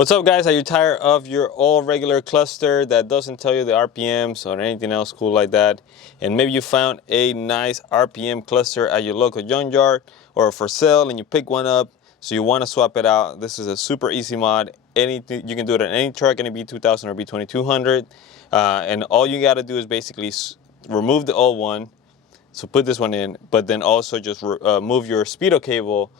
What's up, guys? Are you tired of your old regular cluster that doesn't tell you the RPMs or anything else cool like that? And maybe you found a nice RPM cluster at your local junkyard or for sale and you pick one up, so you want to swap it out. This is a super easy mod. Anything, you can do it on any truck, any B2000 or B2200. And all you got to do is basically remove the old one. So put this one in, but then also just move your speedo cable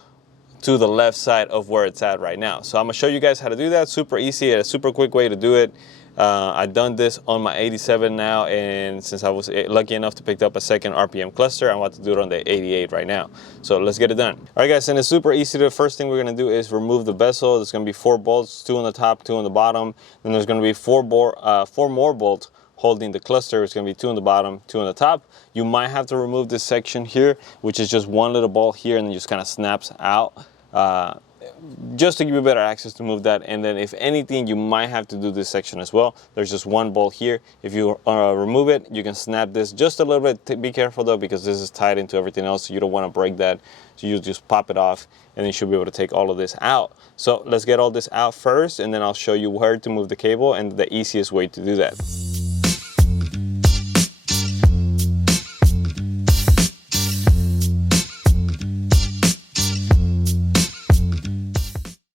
to the left side of where it's at right now. So I'm gonna show you guys how to do that. Super easy, a super quick way to do it. I've done this on my 87 now, and since I was lucky enough to pick up a second RPM cluster, I'm about to do it on the 88 right now. So let's get it done. All right, guys, and it's super easy. The first thing we're gonna do is remove the bezel. There's gonna be 4 bolts, 2 on the top, 2 on the bottom. Then there's gonna be 4 more bolts holding the cluster. It's going to be 2 on the bottom, 2 on the top. You might have to remove this section here, which is just one little bolt here, and it just kind of snaps out, just to give you better access to move that. And then if anything, you might have to do this section as well. There's just one bolt here. If you remove it, you can snap this just a little bit. Be careful though, because this is tied into everything else, so you don't want to break that. So you just pop it off, and then you should be able to take all of this out. So let's get all this out first, and then I'll show you where to move the cable and the easiest way to do that.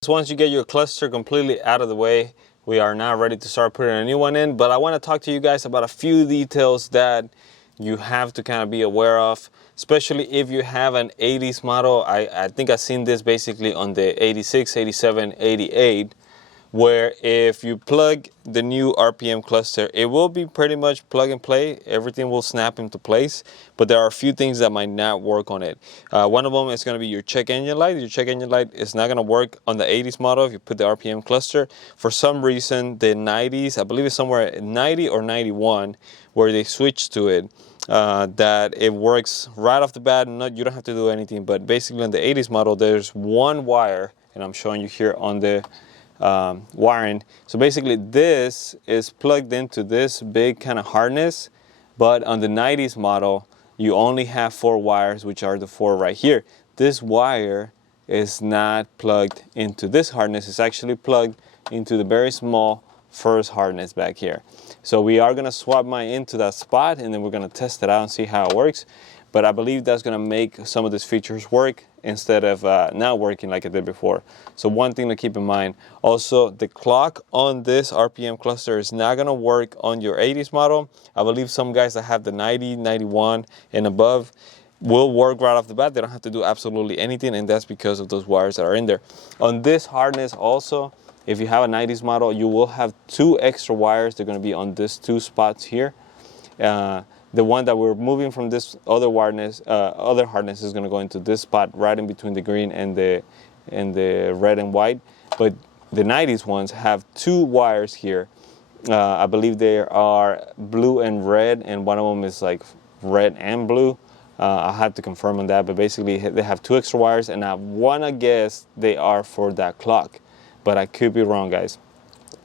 Once you get your cluster completely out of the way, we are now ready to start putting a new one in. But I want to talk to you guys about a few details that you have to kind of be aware of, especially if you have an 80s model. I think I've seen this basically on the 86, 87, 88, where if you plug the new RPM cluster, it will be pretty much plug and play. Everything will snap into place, but there are a few things that might not work on it. One of them is going to be your check engine light. Your check engine light is not going to work on the 80s model if you put the RPM cluster. For some reason, the 90s, I believe it's somewhere at 90 or 91, where they switched to it, that it works right off the bat. You don't have to do anything, but basically on the 80s model, there's one wire, and I'm showing you here on the wiring. So basically this is plugged into this big kind of harness, but on the 90s model you only have 4 wires, which are the 4 right here. This wire is not plugged into this harness. It's actually plugged into the very small first harness back here. So we are going to swap mine into that spot, and then we're going to test it out and see how it works. But I believe that's going to make some of these features work instead of not working like it did before. So one thing to keep in mind. Also, the clock on this RPM cluster is not going to work on your 80s model. I believe some guys that have the 90, 91 and above will work right off the bat. They don't have to do absolutely anything, and that's because of those wires that are in there. On this harness also, if you have a 90s model, you will have 2 extra wires. They're going to be on these 2 spots here. The one that we're moving from this other harness is going to go into this spot right in between the green and the red and white. But the 90s ones have 2 wires here. I believe they are blue and red, and one of them is like red and blue. I'll have to confirm on that, but basically they have 2 extra wires, and I want to guess they are for that clock, but I could be wrong, guys.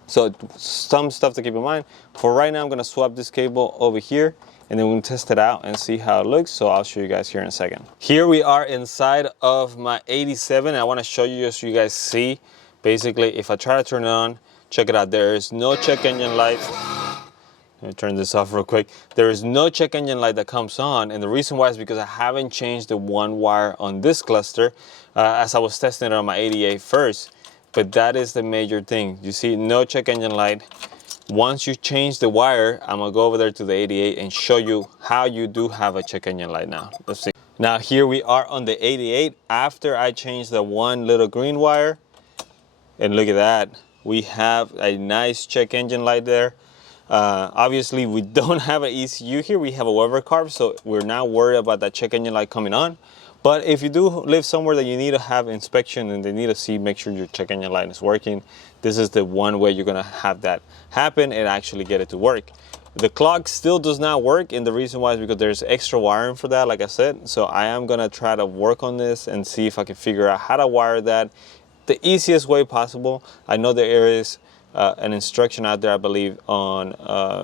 So some stuff to keep in mind. For right now, I'm going to swap this cable over here, and then we'll test it out and see how it looks. So I'll show you guys here in a second. Here we are inside of my 87. I want to show you so you guys see. Basically, if I try to turn it on, check it out. There is no check engine light. Let me turn this off real quick. There is no check engine light that comes on, and the reason why is because I haven't changed the one wire on this cluster as I was testing it on my 88 first. But that is the major thing. You see, no check engine light. Once you change the wire, I'm gonna go over there to the 88 and show you how you do have a check engine light now. Let's see. Now here we are on the 88 after I changed the one little green wire. And look at that. We have a nice check engine light there. Obviously we don't have an ECU here. We have a Weber carb, so we're not worried about that check engine light coming on. But if you do live somewhere that you need to have inspection and they need to see, make sure your check engine light is working, this is the one way you're gonna have that happen and actually get it to work. The clock still does not work, and the reason why is because there's extra wiring for that, like I said. So I am gonna try to work on this and see if I can figure out how to wire that the easiest way possible. I know there is an instruction out there, I believe, on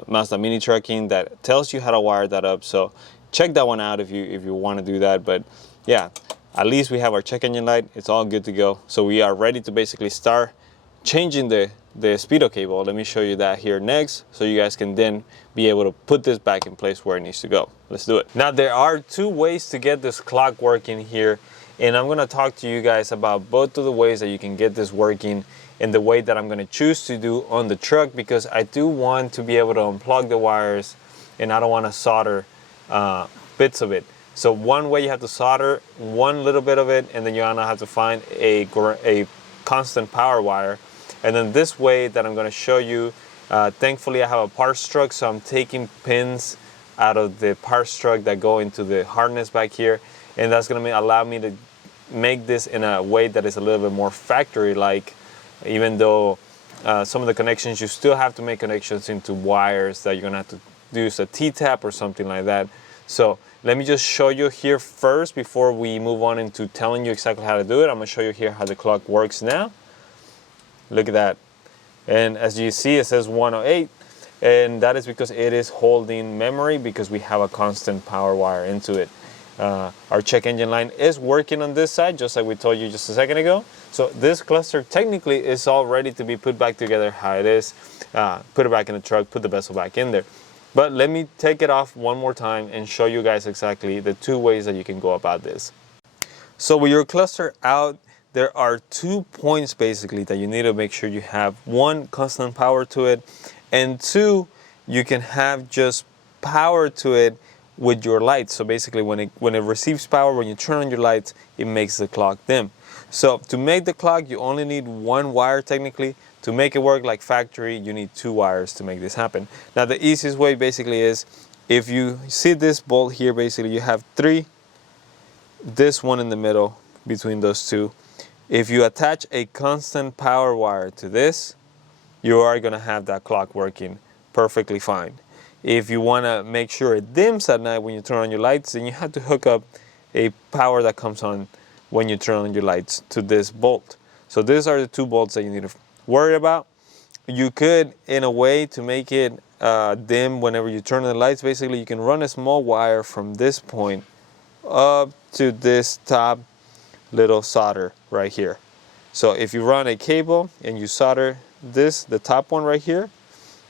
Mazda Mini Trucking that tells you how to wire that up. So check that one out if you want to do that. But yeah, at least we have our check engine light. It's all good to go. So we are ready to basically start changing the speedo cable. Let me show you that here next, so you guys can then be able to put this back in place where it needs to go. Let's do it. Now there are two ways to get this clock working here, and I'm going to talk to you guys about both of the ways that you can get this working in the way that I'm going to choose to do on the truck, because I do want to be able to unplug the wires and I don't want to solder bits of it. So one way, you have to solder one little bit of it, and then you're going to have to find a constant power wire. And then this way that I'm going to show you, thankfully I have a parts truck, so I'm taking pins out of the parts truck that go into the harness back here, and that's going to allow me to make this in a way that is a little bit more factory-like, even though some of the connections, you still have to make connections into wires that you're going to have to use a T-tap or something like that. So let me just show you here first before we move on into telling you exactly how to do it. I'm going to show you here how the clock works now. Look at that. And as you see, it says 108, and that is because it is holding memory, because we have a constant power wire into it. Our check engine line is working on this side, just like we told you just a second ago. So this cluster technically is all ready to be put back together how it is. Put it back in the truck, put the bezel back in there. But let me take it off one more time and show you guys exactly the two ways that you can go about this. So with your cluster out, there are 2 points basically that you need to make sure you have. One, constant power to it, and two, you can have just power to it with your lights. So basically when it receives power, when you turn on your lights, it makes the clock dim. So to make the clock, you only need one wire technically. To make it work like factory, you need 2 wires to make this happen. Now the easiest way basically is, if you see this bolt here, basically you have 3, this one in the middle between those 2. If you attach a constant power wire to this, you are going to have that clock working perfectly fine. If you want to make sure it dims at night when you turn on your lights, then you have to hook up a power that comes on when you turn on your lights to this bolt. So these are the 2 bolts that you need to worry about. You could, in a way to make it dim whenever you turn on the lights, basically you can run a small wire from this point up to this top little solder right here. So if you run a cable and you solder this, the top one right here,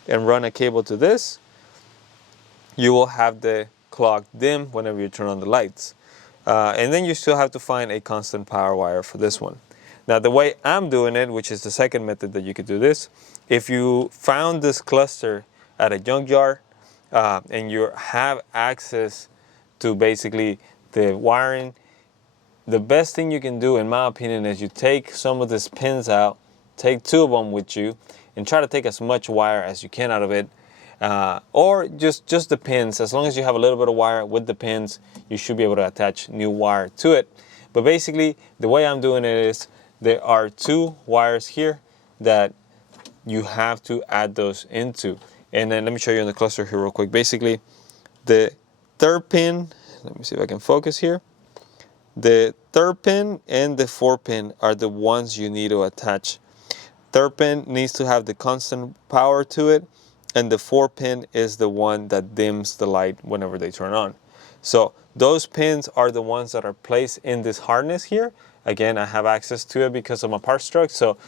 and run a cable to this, you will have the clock dim whenever you turn on the lights. And then you still have to find a constant power wire for this one. Now the way I'm doing it, which is the second method that you could do this, if you found this cluster at a junkyard and you have access to basically the wiring, the best thing you can do, in my opinion, is you take some of these pins out, take 2 of them with you, and try to take as much wire as you can out of it. Or just the pins. As long as you have a little bit of wire with the pins, you should be able to attach new wire to it. But basically, the way I'm doing it is, there are 2 wires here that you have to add those into. And then let me show you in the cluster here real quick. Basically, the 3rd pin, let me see if I can focus here. The 3rd pin and the 4th pin are the ones you need to attach. 3rd pin needs to have the constant power to it, and the 4th pin is the one that dims the light whenever they turn on. So those pins are the ones that are placed in this harness here. Again, I have access to it because of my parts truck. So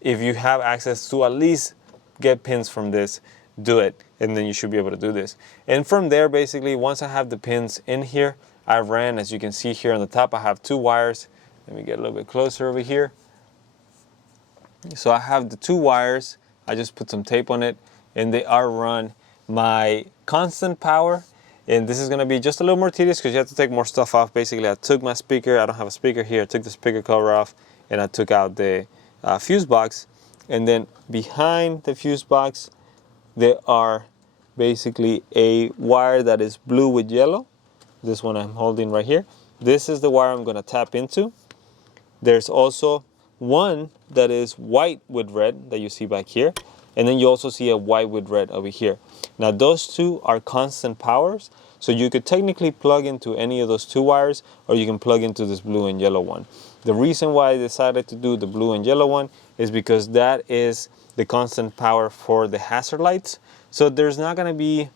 if you have access to at least get pins from this, do it, and then you should be able to do this. And from there, basically, once I have the pins in here, I ran, as you can see here on the top, I have 2 wires. Let me get a little bit closer over here. So I have the 2 wires. I just put some tape on it, and they are run my constant power. And this is going to be just a little more tedious because you have to take more stuff off. Basically, I took my speaker. I don't have a speaker here. I took the speaker cover off, and I took out the fuse box. And then behind the fuse box, there are basically a wire that is blue with yellow. This one I'm holding right here. This is the wire I'm going to tap into. There's also one that is white with red that you see back here. And then you also see a white with red over here. Now those 2 are constant powers. So you could technically plug into any of those 2 wires, or you can plug into this blue and yellow one. The reason why I decided to do the blue and yellow one is because that is the constant power for the hazard lights. So there's not going to be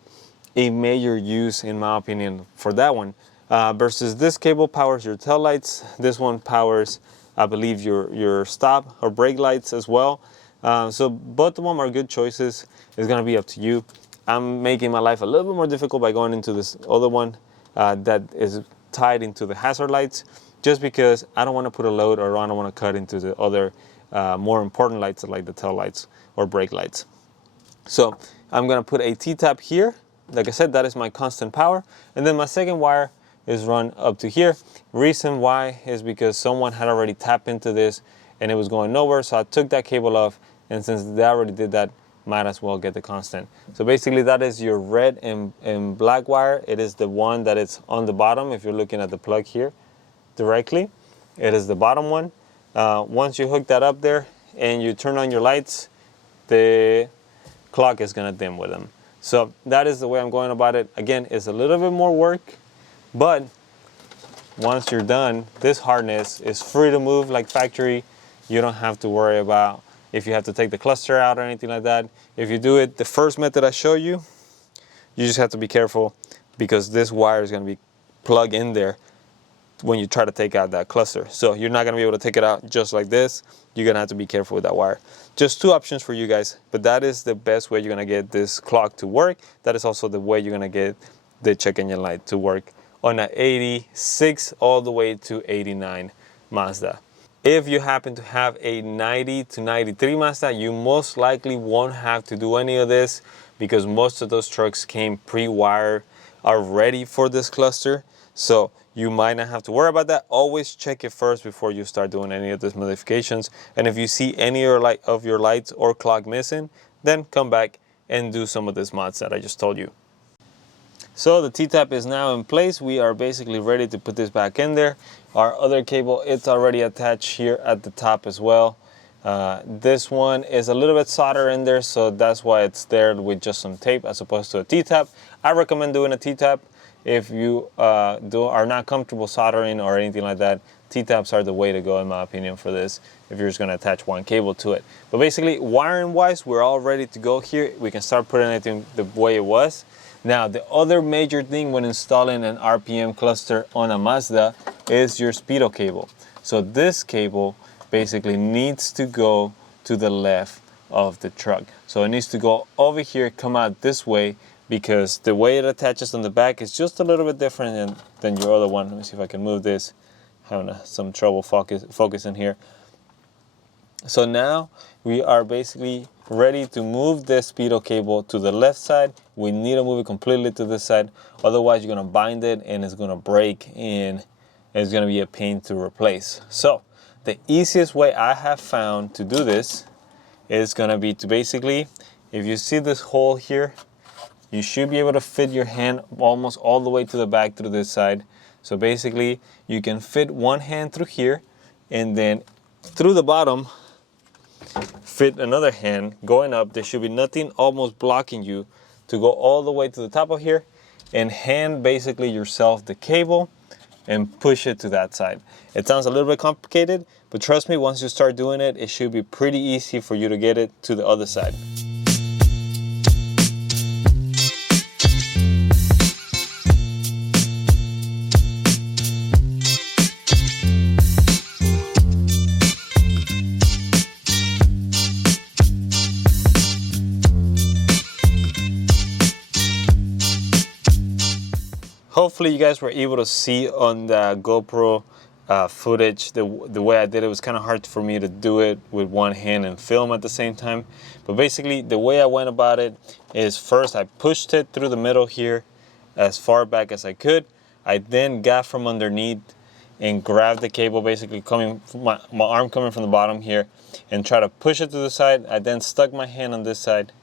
a major use, in my opinion, for that one. Versus this cable powers your tail lights. This one powers I believe your stop or brake lights as well. So both of them are good choices. It's gonna be up to you. I'm making my life a little bit more difficult by going into this other one that is tied into the hazard lights, just because I don't want to put a load, or I don't want to cut into the other more important lights like the tail lights or brake lights. So I'm going to put a T-tap here. Like I said, that is my constant power. And then my second wire is run up to here. Reason why is because someone had already tapped into this and it was going nowhere. So I took that cable off, and since they already did that, might as well get the constant. So basically that is your red and black wire. It is the one that is on the bottom. If you're looking at the plug here directly, it is the bottom one. Once you hook that up there and you turn on your lights, the clock is gonna dim with them. So that is the way I'm going about it. Again, it's a little bit more work, but once you're done, this harness is free to move like factory. You don't have to worry about if you have to take the cluster out or anything like that. If you do it the first method I show you, you just have to be careful because this wire is gonna be plugged in there when you try to take out that cluster. So you're not gonna be able to take it out just like this. You're gonna have to be careful with that wire. Just two options for you guys, but that is the best way you're gonna get this clock to work. That is also the way you're gonna get the check engine light to work on an 86 all the way to 89 Mazda. If you happen to have a 90 to 93 Mazda, you most likely won't have to do any of this because most of those trucks came pre-wired already for this cluster. So you might not have to worry about that. Always check it first before you start doing any of these modifications. And if you see any of your lights or clock missing, then come back and do some of these mods that I just told you. So the T-tap is now in place. We are basically ready to put this back in there. Our other cable, it's already attached here at the top as well. This one is a little bit solder in there, so that's why it's there with just some tape as opposed to a T-tap. I recommend doing a T-tap. If you are not comfortable soldering or anything like that, T-taps are the way to go in my opinion for this, if you're just going to attach one cable to it. But basically, wiring wise, we're all ready to go here. We can start putting it in the way it was. Now, the other major thing when installing an RPM cluster on a Mazda is your speedo cable. So this cable basically needs to go to the left of the truck. So it needs to go over here, come out this way, because the way it attaches on the back is just a little bit different than your other one. Let me see if I can move this. Having some trouble focusing here. So now we are basically ready to move the speedo cable to the left side. We need to move it completely to this side. Otherwise, you're gonna bind it and it's gonna break and it's gonna be a pain to replace. So the easiest way I have found to do this is gonna be to basically, if you see this hole here, you should be able to fit your hand almost all the way to the back through this side. So basically, you can fit one hand through here and then through the bottom, fit another hand going up. There should be nothing almost blocking you to go all the way to the top of here and hand basically yourself the cable and push it to that side. It sounds a little bit complicated, but trust me, once you start doing it, it should be pretty easy for you to get it to the other side. Hopefully you guys were able to see on the GoPro footage the way I did it. It was kind of hard for me to do it with one hand and film at the same time. But basically the way I went about it is first I pushed it through the middle here as far back as I could. I then got from underneath and grabbed the cable, basically coming my arm coming from the bottom here, and try to push it to the side. I then stuck my hand on this side,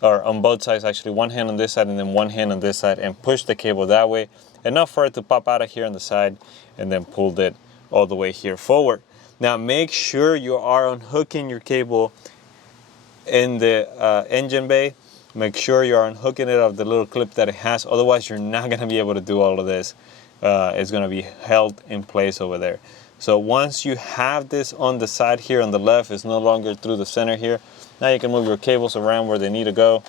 or on both sides actually, one hand on this side and then one hand on this side, and pushed the cable that way, enough for it to pop out of here on the side, and then pulled it all the way here forward. Now make sure you are unhooking your cable in the engine bay. Make sure you are unhooking it of the little clip that it has, otherwise you're not going to be able to do all of this. It's going to be held in place over there. So once you have this on the side here on the left, it's no longer through the center here. Now you can move your cables around where they need to go,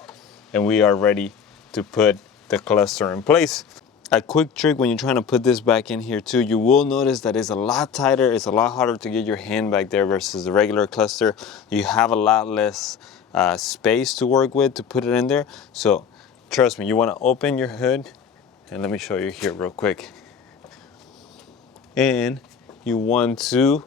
and we are ready to put the cluster in place. A quick trick when you're trying to put this back in here too, you will notice that it's a lot tighter. It's a lot harder to get your hand back there versus the regular cluster. You have a lot less space to work with to put it in there. So trust me, you want to open your hood, and let me show you here real quick. And you want to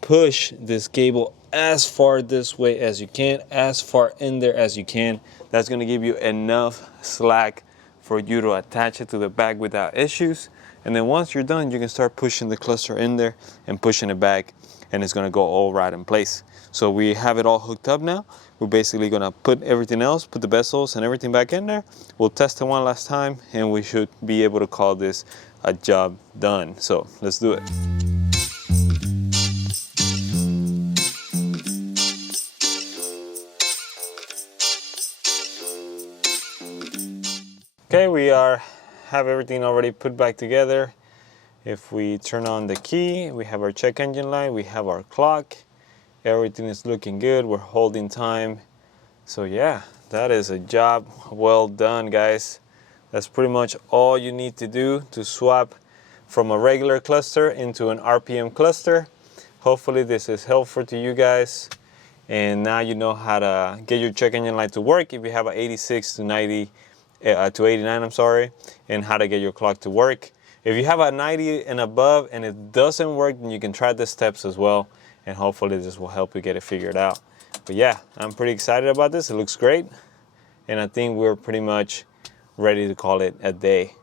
push this cable as far this way as you can, as far in there as you can. That's going to give you enough slack for you to attach it to the back without issues. And then once you're done, you can start pushing the cluster in there and pushing it back, and it's gonna go all right in place. So we have it all hooked up now. We're basically gonna put everything else, put the bezels and everything back in there. We'll test it one last time, and we should be able to call this a job done. So let's do it. Okay, we have everything already put back together. If we turn on the key, we have our check engine light, we have our clock. Everything is looking good. We're holding time. So yeah, that is a job well done, guys. That's pretty much all you need to do to swap from a regular cluster into an RPM cluster. Hopefully this is helpful to you guys. And now you know how to get your check engine light to work if you have a 86 to 90 to 89, I'm sorry, and how to get your clock to work. If you have a 90 and above and it doesn't work, then you can try the steps as well, and hopefully this will help you get it figured out. But yeah, I'm pretty excited about this. It looks great, and I think we're pretty much ready to call it a day.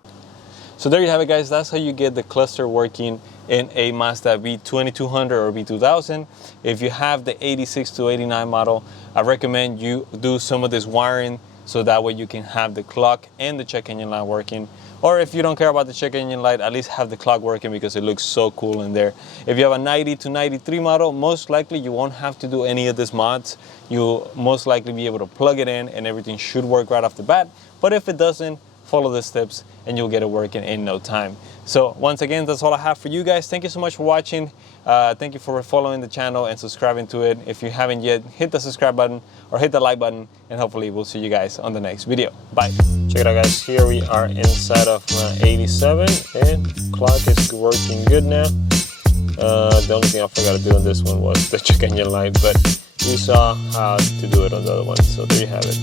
So there you have it, guys. That's how you get the cluster working in a Mazda B2200 or B2000. If you have the 86 to 89 model, I recommend you do some of this wiring, so that way you can have the clock and the check engine light working. Or if you don't care about the check engine light, at least have the clock working because it looks so cool in there. If you have a 90 to 93 model, most likely you won't have to do any of these mods. You'll most likely be able to plug it in and everything should work right off the bat. But if it doesn't, follow the steps and you'll get it working in no time. So once again, that's all I have for you guys. Thank you so much for watching. Thank you for following the channel and subscribing to it. If you haven't yet, hit the subscribe button or hit the like button, and hopefully we'll see you guys on the next video. Bye. Check it out, guys. Here we are inside of my 87, and clock is working good now. The only thing I forgot to do on this one was the check engine light, but you saw how to do it on the other one. So there you have it.